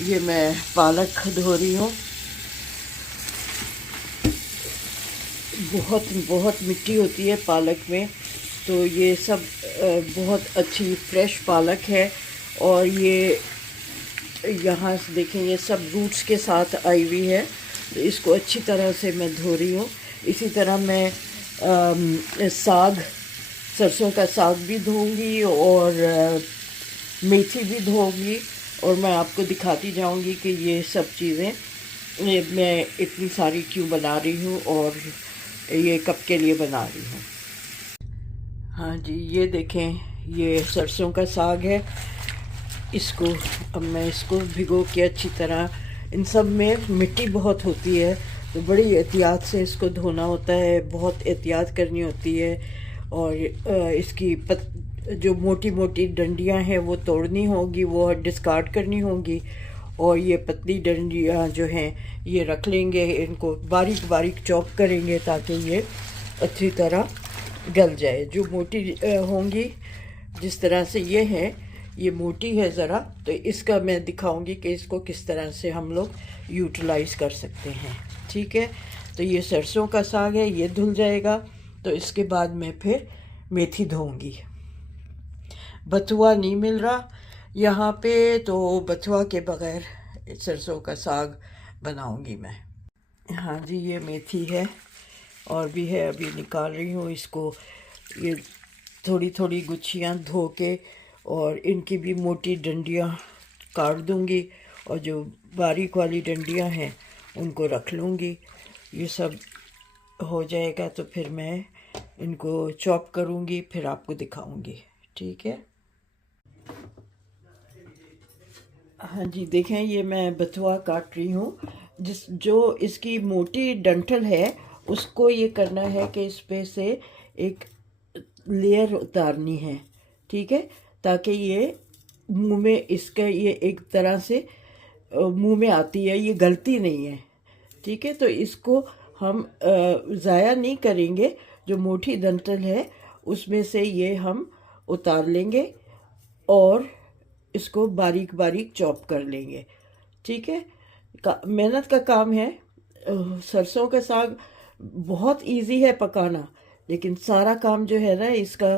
ये मैं पालक धो रही हूँ। बहुत बहुत मिट्टी होती है पालक में, तो ये सब बहुत अच्छी फ्रेश पालक है। और ये यहाँ से देखें, ये सब रूट्स के साथ आई हुई है, तो इसको अच्छी तरह से मैं धो रही हूँ। इसी तरह मैं साग, सरसों का साग भी धोऊंगी और मेथी भी धोऊंगी, और मैं आपको दिखाती जाऊंगी कि ये सब चीज़ें मैं इतनी सारी क्यों बना रही हूँ और ये कब के लिए बना रही हूँ। हाँ जी, ये देखें, ये सरसों का साग है। इसको अब मैं इसको भिगो के अच्छी तरह, इन सब में मिट्टी बहुत होती है तो बड़ी एहतियात से इसको धोना होता है, बहुत एहतियात करनी होती है। और इसकी जो मोटी मोटी डंडियां हैं वो तोड़नी होगी, वो डिस्कार्ड करनी होगी। और ये पतली डंडियां जो हैं ये रख लेंगे, इनको बारीक बारीक चॉप करेंगे ताकि ये अच्छी तरह गल जाए। जो मोटी होंगी, जिस तरह से ये है, ये मोटी है ज़रा, तो इसका मैं दिखाऊंगी कि इसको किस तरह से हम लोग यूटिलाइज़ कर सकते हैं। ठीक है, तो ये सरसों का साग है, ये धुल जाएगा। तो इसके बाद मैं फिर मेथी धोऊंगी। बथुआ नहीं मिल रहा यहाँ पे, तो बथुआ के बगैर सरसों का साग बनाऊंगी मैं। हाँ जी, ये मेथी है और भी है, अभी निकाल रही हूँ इसको। ये थोड़ी थोड़ी गुच्छियाँ धो के और इनकी भी मोटी डंडियाँ काट दूँगी, और जो बारीक वाली डंडियाँ हैं उनको रख लूँगी। ये सब हो जाएगा तो फिर मैं इनको चॉप करूँगी, फिर आपको दिखाऊँगी। ठीक है। हाँ जी, देखें, ये मैं बथुआ काट रही हूँ। जो इसकी मोटी डंठल है उसको ये करना है कि इस पे से एक लेयर उतारनी है। ठीक है, ताकि ये मुंह में, इसका ये एक तरह से मुंह में आती है, ये गलती नहीं है। ठीक है, तो इसको हम ज़ाया नहीं करेंगे। जो मोटी डंठल है उसमें से ये हम उतार लेंगे और इसको बारीक बारीक चॉप कर लेंगे। ठीक है, मेहनत का काम है। सरसों का साग बहुत इजी है पकाना, लेकिन सारा काम जो है ना इसका,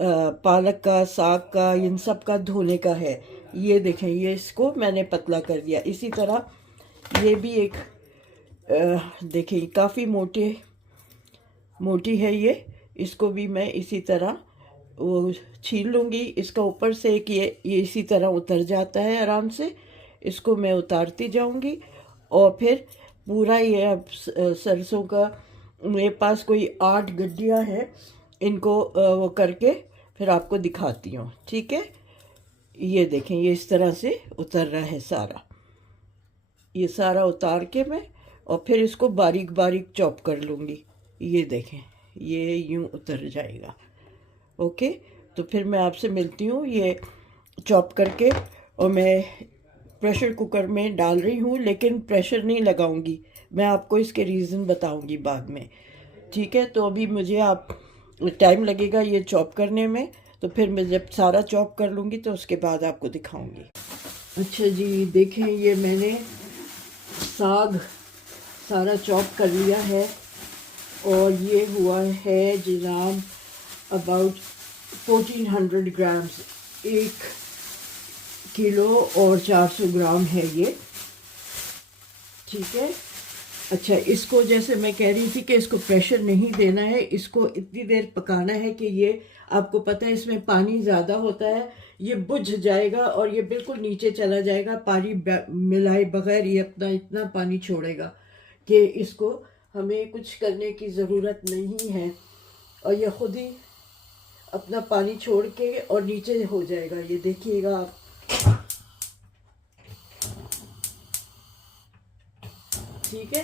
पालक का, साग का, इन सब का धोने का है। ये देखें, ये इसको मैंने पतला कर दिया। इसी तरह ये भी एक देखें, काफ़ी मोटी है ये। इसको भी मैं इसी तरह वो छील लूँगी। इसका ऊपर से कि ये इसी तरह उतर जाता है आराम से, इसको मैं उतारती जाऊँगी। और फिर पूरा ये अब सरसों का, मेरे पास कोई 8 गड्डियाँ हैं, इनको वो करके फिर आपको दिखाती हूँ। ठीक है, ये देखें, ये इस तरह से उतर रहा है सारा। ये सारा उतार के मैं और फिर इसको बारीक बारीक चॉप कर लूँगी। ये देखें, ये यूँ उतर जाएगा। ओके, तो फिर मैं आपसे मिलती हूँ ये चॉप करके। और मैं प्रेशर कुकर में डाल रही हूँ, लेकिन प्रेशर नहीं लगाऊंगी, मैं आपको इसके रीज़न बताऊंगी बाद में। ठीक है, तो अभी मुझे आप टाइम लगेगा ये चॉप करने में, तो फिर मैं जब सारा चॉप कर लूँगी तो उसके बाद आपको दिखाऊंगी। अच्छा जी, देखें, ये मैंने साग सारा चॉप कर लिया है और ये हुआ है जनाब अबाउट 1400 ग्राम्स, 1 किलो और 400 ग्राम है ये। ठीक है, अच्छा, इसको जैसे मैं कह रही थी कि इसको प्रेशर नहीं देना है, इसको इतनी देर पकाना है कि ये, आपको पता है इसमें पानी ज़्यादा होता है, ये बुझ जाएगा और ये बिल्कुल नीचे चला जाएगा। पानी मिलाए बगैर ये अपना इतना पानी छोड़ेगा कि इसको हमें कुछ करने की ज़रूरत नहीं है, और ये खुद ही अपना पानी छोड़ के और नीचे हो जाएगा। ये देखिएगा आप। ठीक है,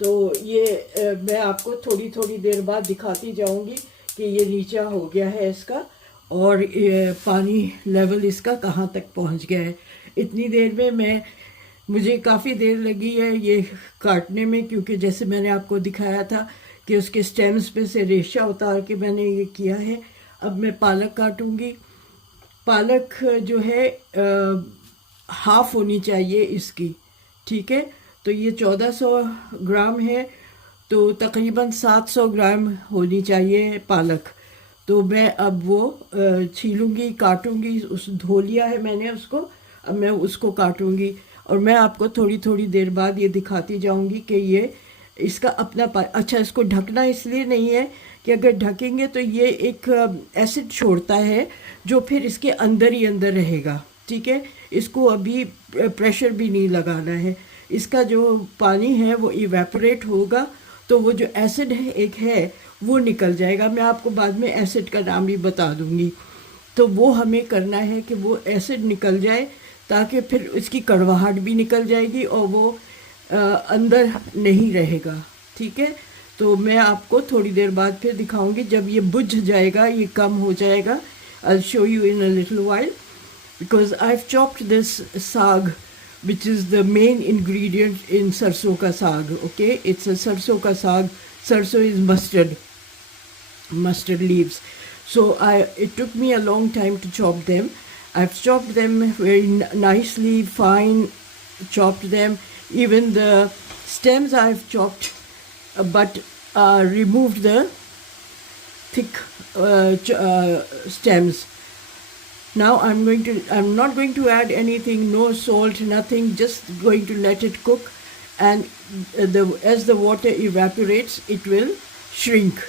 तो ये मैं आपको थोड़ी थोड़ी देर बाद दिखाती जाऊंगी कि ये नीचा हो गया है इसका, और ये पानी लेवल इसका कहाँ तक पहुंच गया है। इतनी देर में मुझे काफ़ी देर लगी है ये काटने में, क्योंकि जैसे मैंने आपको दिखाया था कि उसके स्टेम्स पे से रेशा उतार के मैंने ये किया है। अब मैं पालक काटूंगी। पालक जो है हाफ होनी चाहिए इसकी, ठीक है। तो ये 1400 ग्राम है, तो तकरीबन 700 ग्राम होनी चाहिए पालक। तो मैं अब वो छीलूँगी, काटूँगी। उस धो लिया है मैंने उसको, अब मैं उसको काटूँगी और मैं आपको थोड़ी थोड़ी देर बाद ये दिखाती जाऊँगी कि ये इसका अपना अच्छा, इसको ढकना इसलिए नहीं है कि अगर ढकेंगे तो ये एक एसिड छोड़ता है जो फिर इसके अंदर ही अंदर रहेगा, ठीक है। इसको अभी प्रेशर भी नहीं लगाना है, इसका जो पानी है वो इवेपोरेट होगा, तो वो जो एसिड है एक है वो निकल जाएगा। मैं आपको बाद में एसिड का नाम भी बता दूंगी। तो वो हमें करना है कि वो एसिड निकल जाए, ताकि फिर उसकी कड़वाहट भी निकल जाएगी और वो अंदर नहीं रहेगा, ठीक है। तो मैं आपको थोड़ी देर बाद फिर दिखाऊंगी, जब ये बुझ जाएगा, ये कम हो जाएगा। I'll show you in a little while, because I've chopped this saag, which is the main ingredient in sarson ka saag. Okay, it's a sarson ka saag. Sarson is mustard leaves. So it took me a long time to chop them. I've chopped them very nicely, fine, chopped them. Even the stems I've chopped, but removed the thick stems. Now I'm not going to add anything, no salt, nothing, just going to let it cook, and as the water evaporates, it will shrink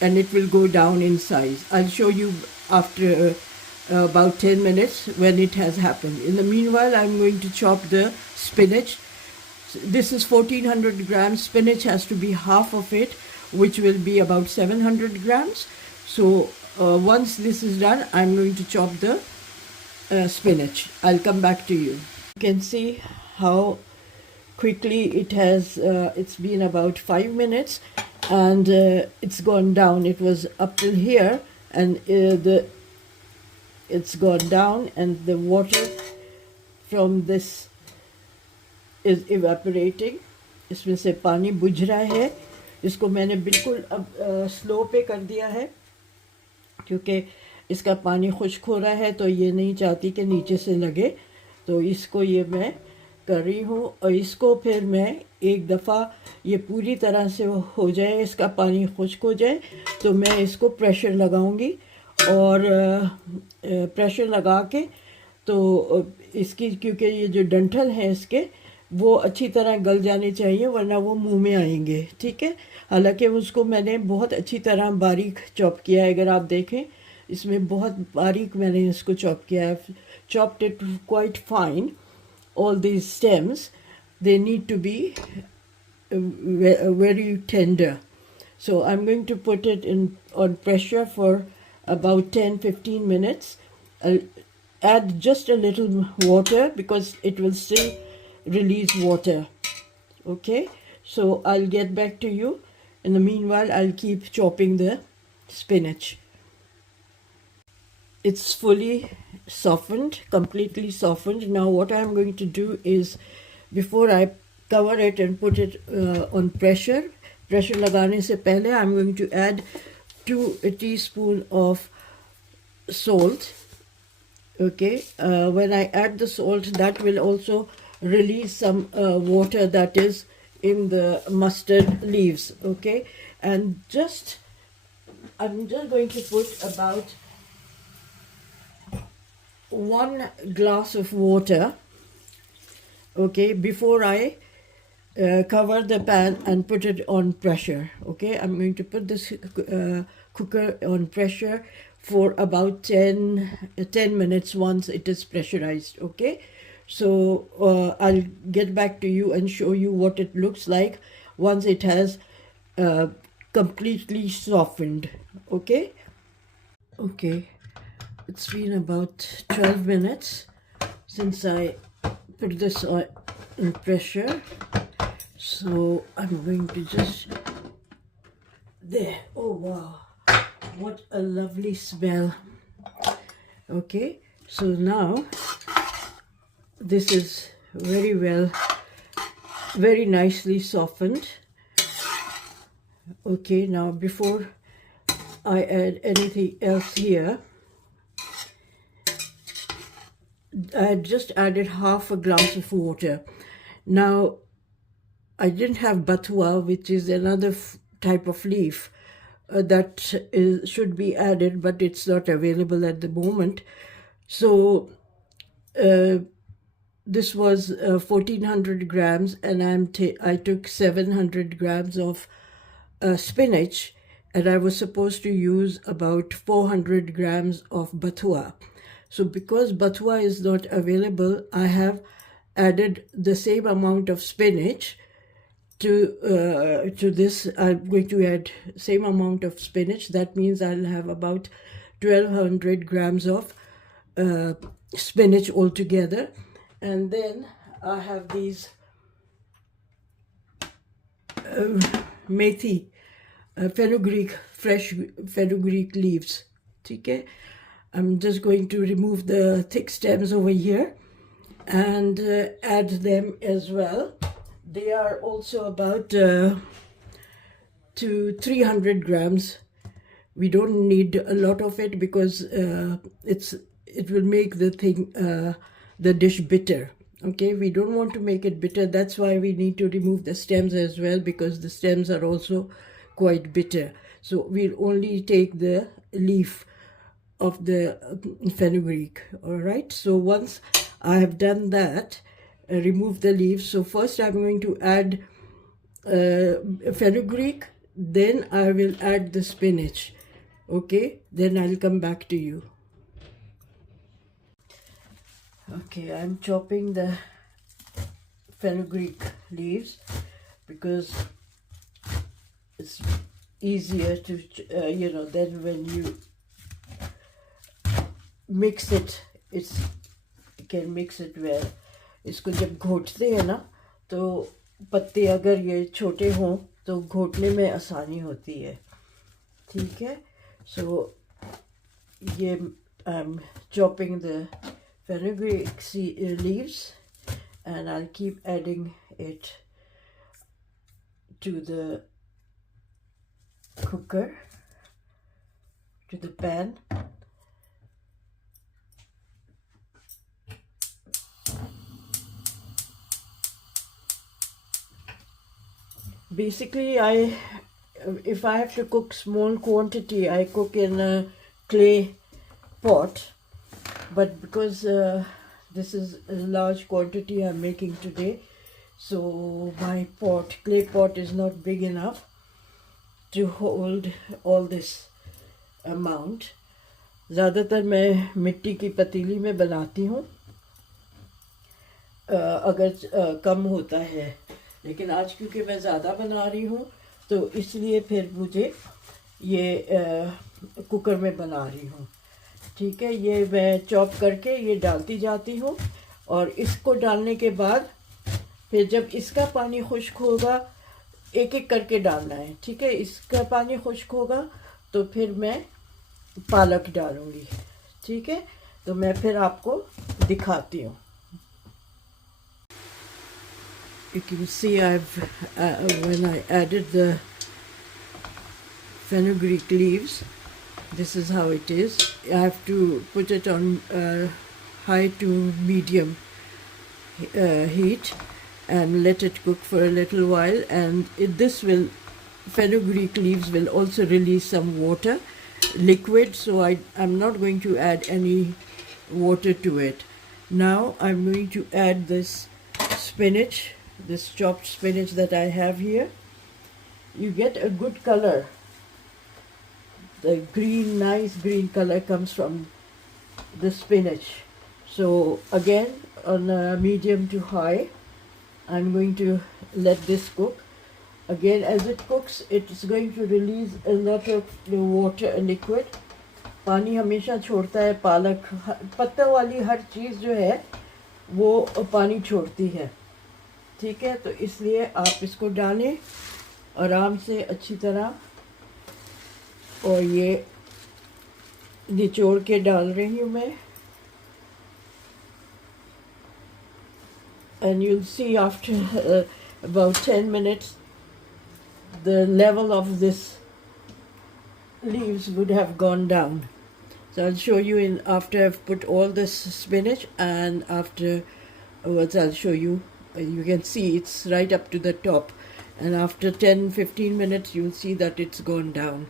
and it will go down in size. I'll show you after about 10 minutes when it has happened. In the meanwhile, I'm going to chop the spinach. This is 1400 grams. Spinach has to be half of it, which will be about 700 grams. So once this is done, I'm going to chop the spinach. I'll come back to you. You can see how quickly it has, it's been about 5 minutes and it's gone down. It was up till here and it's gone down, and the water from this is evaporating. इसमें से पानी बुझ रहा है। इसको मैंने बिल्कुल अब स्लो पे कर दिया है, क्योंकि इसका पानी खुश्क हो रहा है, तो ये नहीं चाहती कि नीचे से लगे। तो इसको ये मैं कर रही हूँ, और इसको फिर मैं एक दफ़ा ये पूरी तरह से हो जाए, इसका पानी खुश्क हो जाए, तो मैं इसको प्रेशर लगाऊंगी। और प्रेशर लगा के तो इसकी, क्योंकि ये जो डंठल हैं इसके वो अच्छी तरह गल जाने चाहिए, वरना वो मुंह में आएंगे, ठीक है। हालांकि उसको मैंने बहुत अच्छी तरह बारीक चॉप किया है, अगर आप देखें इसमें बहुत बारीक मैंने इसको चॉप किया है। Chopped it quite fine. All these stems, they need to be very tender. So I'm going to put it in on pressure for about 10-15 minutes. I'll add just a little water because it will still release water. Okay, so I'll get back to you. In the meanwhile, I'll keep chopping the spinach. It's fully softened, completely softened. Now what I'm going to do is, before I cover it and put it on pressure लगाने से पहले, I'm going to add 2 teaspoons of salt. Okay, when I add the salt, that will also release some water that is in the mustard leaves. Okay, and I'm just going to put about 1 glass of water, okay, before I cover the pan and put it on pressure. Okay, I'm going to put this cooker on pressure for about 10 minutes once it is pressurized. Okay, so I'll get back to you and show you what it looks like once it has completely softened. Okay. It's been about 12 minutes since I put this in pressure. So I'm going to just, there. Oh wow, what a lovely smell. Okay, so now this is very nicely softened. Okay, now before I add anything else here, I had just added half a glass of water. Now, I didn't have batua, which is another type of leaf should be added, but it's not available at the moment. So this was 1400 grams, and I took 700 grams of spinach, and I was supposed to use about 400 grams of batua. So because batua is not available, I have added the same amount of spinach to this. I'm going to add same amount of spinach. That means I'll have about 1200 grams of spinach altogether. And then I have these methi, fenugreek, fresh fenugreek leaves. Okay, I'm just going to remove the thick stems over here and add them as well. They are also about to 300 grams. We don't need a lot of it because it will make the dish bitter. Okay, we don't want to make it bitter. That's why we need to remove the stems as well, because the stems are also quite bitter. So we'll only take the leaf of the fenugreek. All right, so once I have done that, remove the leaves. So first I'm going to add fenugreek, then I will add the spinach. Okay, then I'll come back to you. Okay, I'm chopping the fenugreek leaves because it's easier to, then when you mix it, you can mix it well. इसको जब घोटते हैं ना, तो पत्ते अगर ये छोटे हों तो घोटने में आसानी होती है. ठीक है, so ये I'm chopping the fenugreek leaves, and I'll keep adding it to the cooker, to the pan. Basically, if I have to cook small quantity, I cook in a clay pot. But because this is a large quantity I'm making today, so my clay pot is not big enough to hold all this amount. ज़्यादातर मैं मिट्टी की पतीली में बनाती हूँ अगर कम होता है, लेकिन आज क्योंकि मैं ज़्यादा बना रही हूँ तो इसलिए फिर मुझे ये कुकर में बना रही हूँ. ठीक है, ये मैं चॉप करके ये डालती जाती हूँ, और इसको डालने के बाद फिर जब इसका पानी खुश्क होगा, एक एक करके डालना है. ठीक है, इसका पानी खुश्क होगा तो फिर मैं पालक डालूँगी. ठीक है, तो मैं फिर आपको दिखाती हूँ. You can see when I added the fenugreek leaves, this is how it is. I have to put it on high to medium heat and let it cook for a little while, and fenugreek leaves will also release some water, liquid, so I'm not going to add any water to it. Now I'm going to add this spinach, this chopped spinach that I have here. You get a good color. The nice green color comes from the spinach. So again, on a medium to high, I'm going to let this cook. Again, as it cooks, it's going to release a lot of water, liquid. पानी हमेशा छोड़ता है. पालक, पत्ता वाली हर चीज़ जो है वो पानी छोड़ती है. ठीक है, तो इसलिए आप इसको डालें आराम से अच्छी तरह, और ये निचोड़ के डाल रही हूँ मैं. And you'll see after about 10 minutes the level of this leaves would have gone down. So I'll show you in after I've put all this spinach, and afterwards I'll show you. You can see it's right up to the top, and after 10-15 minutes you'll see that it's gone down.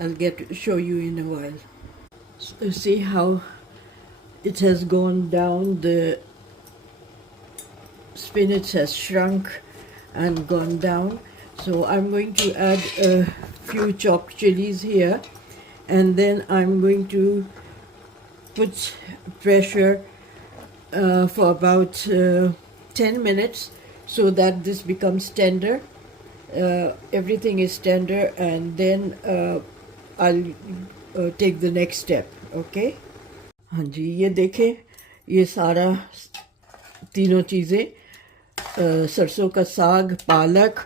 I'll show you in a while. So see how it has gone down. The spinach has shrunk and gone down. So I'm going to add a few chopped chilies here, and then I'm going to put pressure for about 10 minutes so that this becomes tender. Everything is tender, and then I'll take the next step. Okay. हाँ जी, ये देखें, ये सारा तीनों चीज़ें सरसों का साग, पालक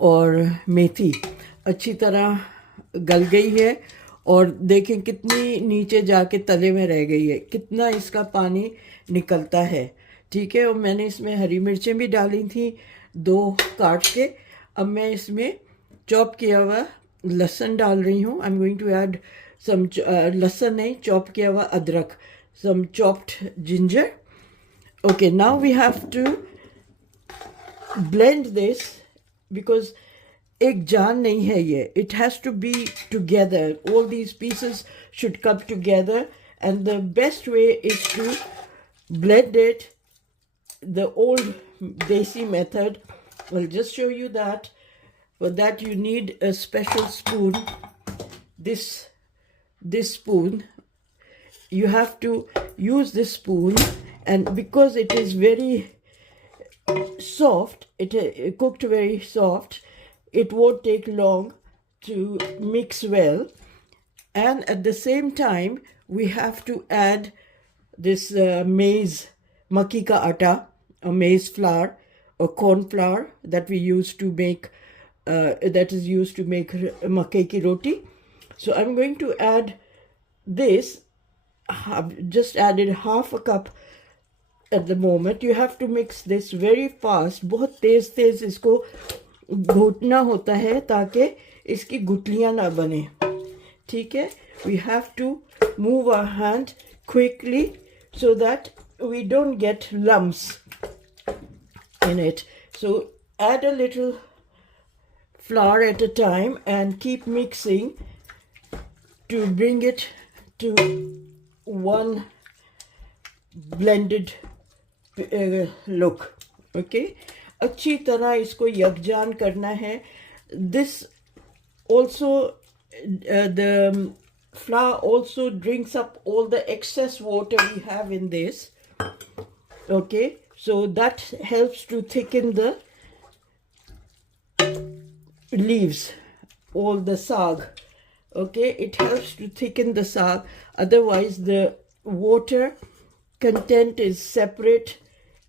और मेथी अच्छी तरह गल गई है, और देखें कितनी नीचे जाके तले में रह गई है, कितना इसका पानी निकलता है। ठीक है, और मैंने इसमें हरी मिर्चें भी डाली थी 2 काट के। अब मैं इसमें चॉप किया हुआ लहसुन डाल रही हूँ। I am going to add some लहसुन नहीं, चॉप किया हुआ अदरक, some chopped ginger. Okay, now we have to blend this because एक जान नहीं है ये. It has to be together. All these pieces should come together, and the best way is to blend it the old desi method. I'll just show you that. For that you need a special spoon. This spoon. You have to use this spoon, and because it is very soft, it cooked very soft, it won't take long to mix well. And at the same time we have to add this maize, makki ka atta, or maize flour or corn flour that we use to make that is used to make makkei ki roti. So I'm going to add this. I've just added half a cup at the moment. You have to mix this very fast. बहुत तेज तेज इसको घोटना होता है ताकि इसकी गुठलियाँ ना बने. ठीक है, we have to move our hand quickly so that we don't get lumps in it. So add a little flour at a time and keep mixing to bring it to one blended look. Okay, अच्छी तरह इसको यकजान करना है. This also the flour also drinks up all the excess water we have in this. Okay, so that helps to thicken the leaves, all the saag. Okay, it helps to thicken the saag. Otherwise the water content is separate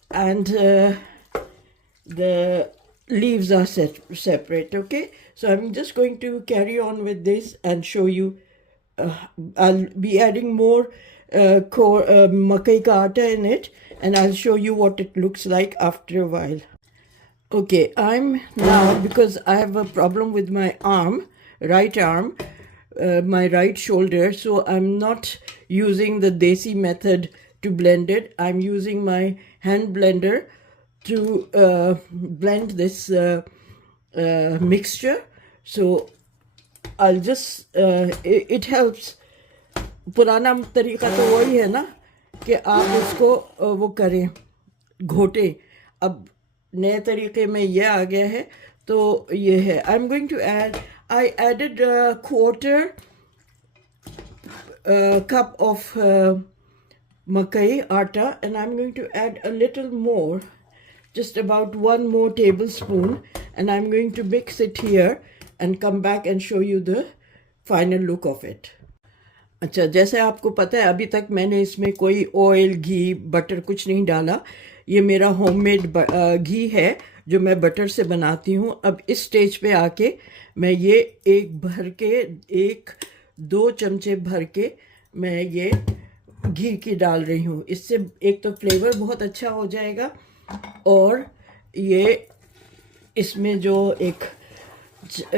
and the leaves are separate. Okay, so I'm just going to carry on with this and show you. I'll be adding more makai ka atta in it, and I'll show you what it looks like after a while. Okay, I'm now, because I have a problem with my arm, right arm, my right shoulder, so I'm not using the desi method to blend it. I'm using my hand blender to blend this mixture. So I'll just it helps. पुराना तरीका तो वही है ना कि आप इसको वो करें, घोटे. अब नए तरीके में ये आ गया है, तो ये है. I'm going to add, I added a quarter cup of makai atta, and I'm going to add a little more, just about 1 more tablespoon, and I'm going to mix it here and come back and show you the final look of it. अच्छा, जैसे आपको पता है अभी तक मैंने इसमें कोई ऑयल, घी, बटर कुछ नहीं डाला. ये मेरा होममेड घी है जो मैं बटर से बनाती हूँ. अब इस स्टेज पे आके मैं ये 1-2 चमचे भर के मैं ये घी की डाल रही हूँ. इससे एक तो फ्लेवर बहुत अच्छा हो जाएगा, और ये इसमें जो एक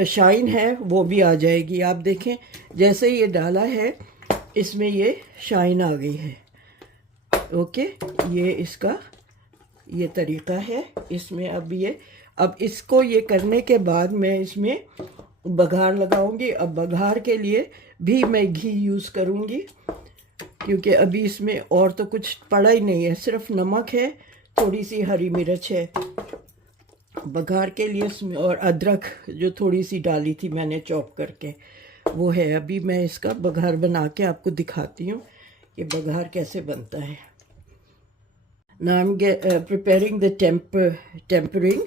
शाइन है वो भी आ जाएगी. आप देखें, जैसे ये डाला है इसमें ये शाइन आ गई है। ओके, ये इसका ये तरीका है। इसमें अब इसको ये करने के बाद मैं इसमें बघार लगाऊंगी। अब बघार के लिए भी मैं घी यूज़ करूंगी, क्योंकि अभी इसमें और तो कुछ पड़ा ही नहीं है, सिर्फ नमक है, थोड़ी सी हरी मिर्च है बघार के लिए इसमें, और अदरक जो थोड़ी सी डाली थी मैंने चॉप करके, वो है। अभी मैं इसका बघार बना के आपको दिखाती हूँ कि बघार कैसे बनता है। Now I'm preparing the tempering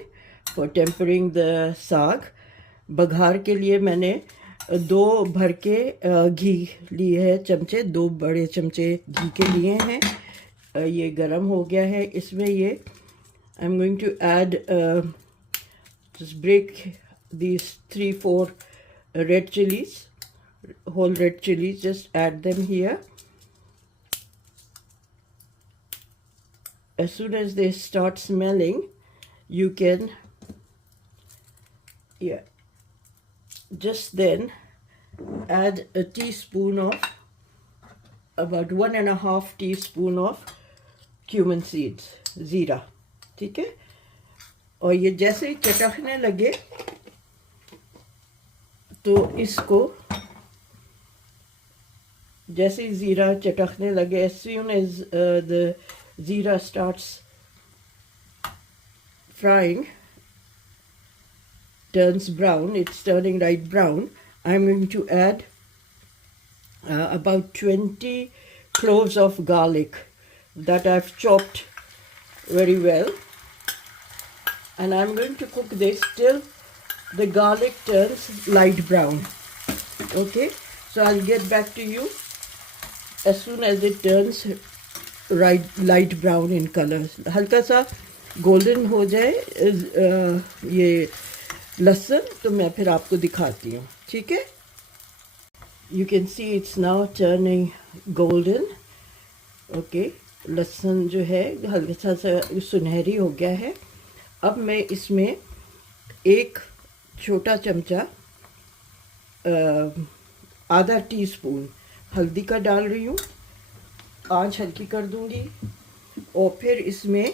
for tempering the साग। बघार के लिए मैंने 2 भर के घी लिए है चमचे, 2 बड़े चमचे घी के लिए हैं। ये गरम हो गया है। इसमें ये I am going to add, just break these 3-4 red chilies, whole red chilies, just add them here. As soon as they start smelling, you can, just then add a teaspoon of, about 1.5 teaspoon of cumin seeds, ज़ीरा। ठीक है, और ये जैसे ही चटकने लगे तो इसको, जैसे ही ज़ीरा चटकने लगे, as soon as the Zira starts frying, turns brown, it's turning light brown, I'm going to add about 20 cloves of garlic that I've chopped very well, and I'm going to cook this till the garlic turns light brown. Okay, so I'll get back to you as soon as it turns light brown in colour, हल्का सा गोल्डन हो जाए ये लहसुन, तो मैं फिर आपको दिखाती हूँ। ठीक है, you can see it's now turning golden. Okay, लहसुन जो है हल्का सा सुनहरी हो गया है। अब मैं इसमें 1 छोटा चमचा, आधा टीस्पून हल्दी का डाल रही हूँ, आंच हल्की कर दूंगी, और फिर इसमें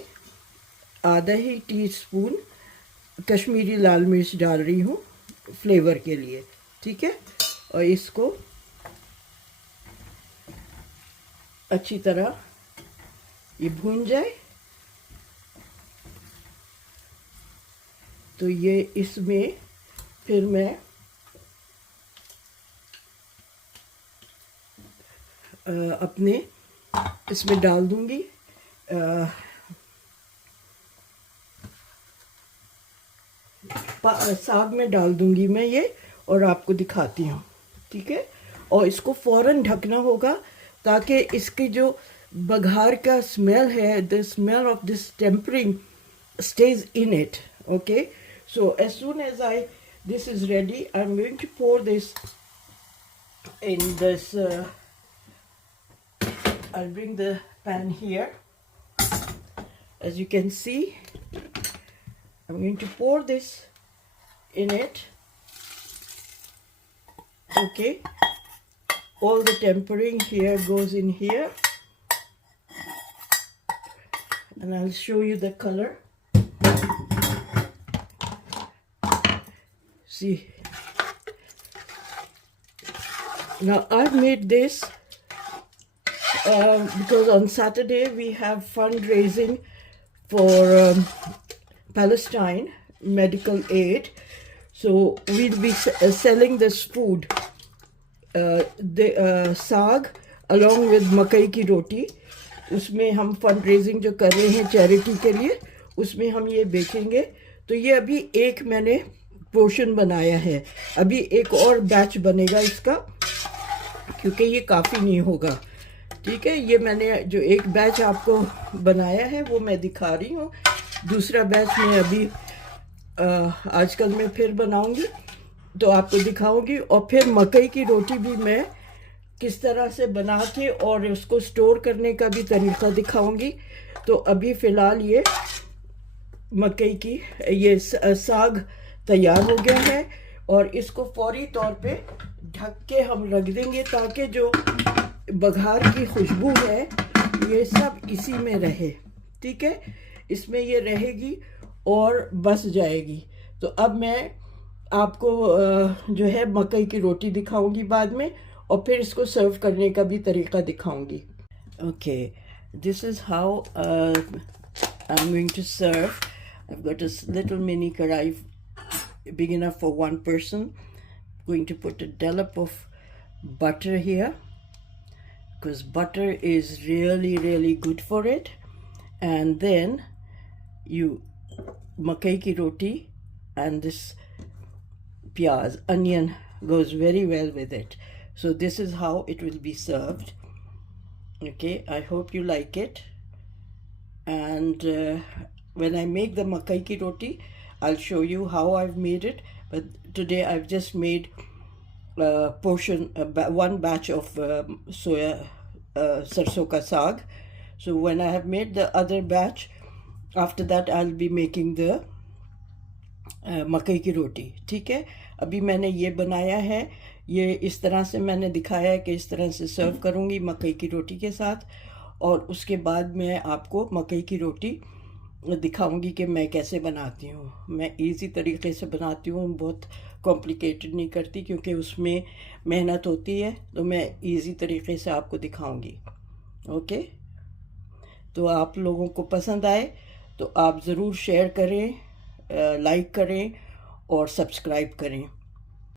आधा ही टीस्पून कश्मीरी लाल मिर्च डाल रही हूँ फ्लेवर के लिए। ठीक है, और इसको अच्छी तरह ये भून जाए तो ये इसमें फिर मैं अपने इसमें डाल दूंगी साग में डाल दूंगी मैं ये, और आपको दिखाती हूँ। ठीक है, और इसको फ़ौरन ढकना होगा ताकि इसकी जो बघार का स्मेल है, the smell of this tempering stays in it. Okay, so as soon as this is ready, I'm going to pour this in this, I'll bring the pan here. As you can see, I'm going to pour this in it. Okay, all the tempering here goes in here, and I'll show you the color. See, now I've made this because on Saturday we have fundraising for Palestine medical aid, so we'll be selling this food, the saag along with मकई की रोटी. उसमें हम fund raising जो कर रहे हैं चैरिटी के लिए, उसमें हम ये बेचेंगे. तो ये अभी एक मैंने पोर्शन बनाया है, अभी एक और बैच बनेगा इसका, क्योंकि ये काफ़ी नहीं होगा. ठीक है, ये मैंने जो एक बैच आपको बनाया है वो मैं दिखा रही हूँ. दूसरा बैच मैं अभी आजकल मैं फिर बनाऊंगी तो आपको दिखाऊंगी. और फिर मकई की रोटी भी मैं किस तरह से बना के और उसको स्टोर करने का भी तरीका दिखाऊंगी. तो अभी फ़िलहाल ये मकई की ये साग तैयार हो गया है, और इसको फौरी तौर पे ढक के हम रख देंगे ताकि जो बघार की खुशबू है ये सब इसी में रहे, ठीक है, इसमें ये रहेगी और बस जाएगी। तो अब मैं आपको जो है मकई की रोटी दिखाऊंगी बाद में, और फिर इसको सर्व करने का भी तरीका दिखाऊंगी। Okay, this is how I am going to serve. I've got a little mini karai big enough for one person. Going to put a dollop of butter here because butter is really good for it. And then you makai ki roti and this pyaz onion goes very well with it. So this is how it will be served. Okay, I hope you like it. And when I make the makai ki roti, I'll show you how I've made it. But today I've just made one batch of sarson ka saag. So when I have made the other batch, after that I'll be making the मकई की रोटी, ठीक है। अभी मैंने ये बनाया है, ये इस तरह से मैंने दिखाया है कि इस तरह से सर्व करूँगी मकई की रोटी के साथ, और उसके बाद मैं आपको मकई की रोटी दिखाऊंगी कि मैं कैसे बनाती हूँ। मैं इजी तरीके से बनाती हूँ, बहुत कॉम्प्लिकेटेड नहीं करती, क्योंकि उसमें मेहनत होती है, तो मैं इजी तरीके से आपको दिखाऊंगी। ओके, तो आप लोगों को पसंद आए तो आप ज़रूर शेयर करें, लाइक करें और सब्सक्राइब करें।